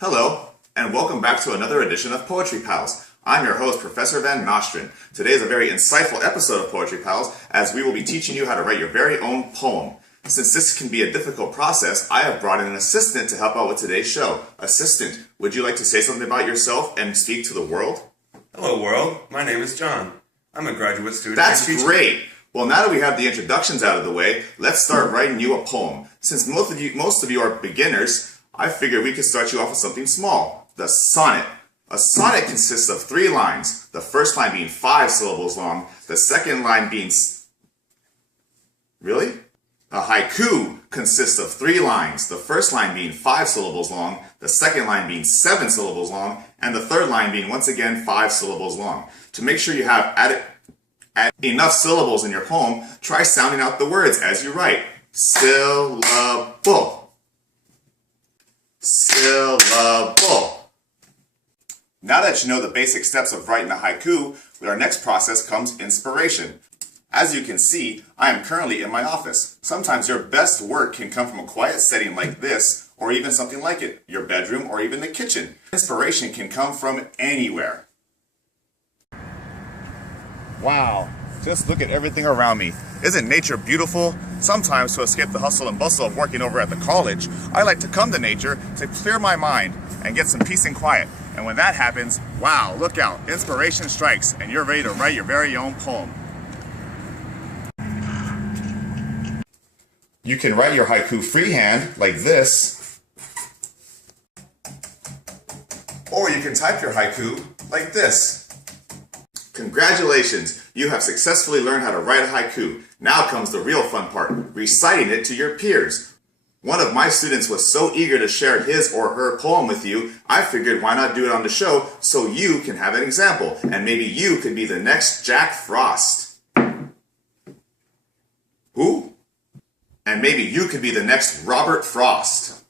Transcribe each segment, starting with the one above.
Hello, and welcome back to another edition of Poetry Pals. I'm your host, Professor Van Nostrand. Today is a very insightful episode of Poetry Pals, as we will be teaching you how to write your very own poem. Since this can be a difficult process, I have brought in an assistant to help out with today's show. Assistant, would you like to say something about yourself and speak to the world? Hello world, my name is John. I'm a graduate student. That's great! Well, now that we have the introductions out of the way, let's start writing you a poem. Since most of you are beginners, I figured we could start you off with something small, the sonnet. A sonnet consists of 3 lines, the first line being 5 syllables long, the second line being... Really? A haiku consists of 3 lines, the first line being 5 syllables long, the second line being 7 syllables long, and the third line being once again 5 syllables long. To make sure you have added enough syllables in your poem, try sounding out the words as you write. Syllable. Syllable. Now that you know the basic steps of writing a haiku, with our next process comes inspiration. As you can see, I am currently in my office. Sometimes your best work can come from a quiet setting like this, or even something like it, your bedroom or even the kitchen. Inspiration can come from anywhere. Wow, just look at everything around me. Isn't nature beautiful? Sometimes, to escape the hustle and bustle of working over at the college, I like to come to nature to clear my mind and get some peace and quiet. And when that happens, wow, look out, inspiration strikes and you're ready to write your very own poem. You can write your haiku freehand like this, or you can type your haiku like this. Congratulations! You have successfully learned how to write a haiku. Now comes the real fun part, reciting it to your peers. One of my students was so eager to share his or her poem with you, I figured why not do it on the show so you can have an example, and maybe you could be the next Jack Frost. Who? And maybe you could be the next Robert Frost.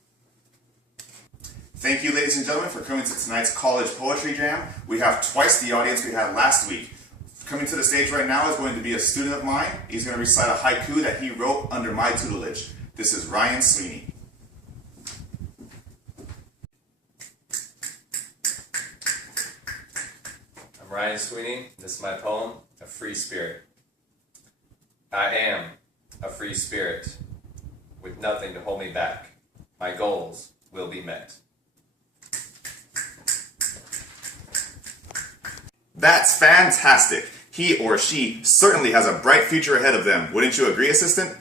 Thank you, ladies and gentlemen, for coming to tonight's College Poetry Jam. We have twice the audience we had last week. Coming to the stage right now is going to be a student of mine. He's going to recite a haiku that he wrote under my tutelage. This is Ryan Sweeney. I'm Ryan Sweeney. This is my poem, A Free Spirit. I am a free spirit, with nothing to hold me back. My goals will be met. That's fantastic. He or she certainly has a bright future ahead of them. Wouldn't you agree, assistant?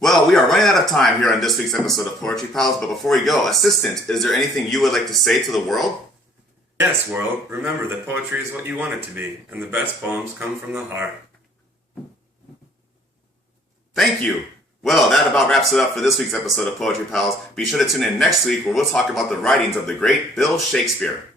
Well, we are running out of time here on this week's episode of Poetry Pals, but before we go, assistant, is there anything you would like to say to the world? Yes, world, remember that poetry is what you want it to be, and the best poems come from the heart. Thank you. Well, that about wraps it up for this week's episode of Poetry Pals. Be sure to tune in next week where we'll talk about the writings of the great Bill Shakespeare.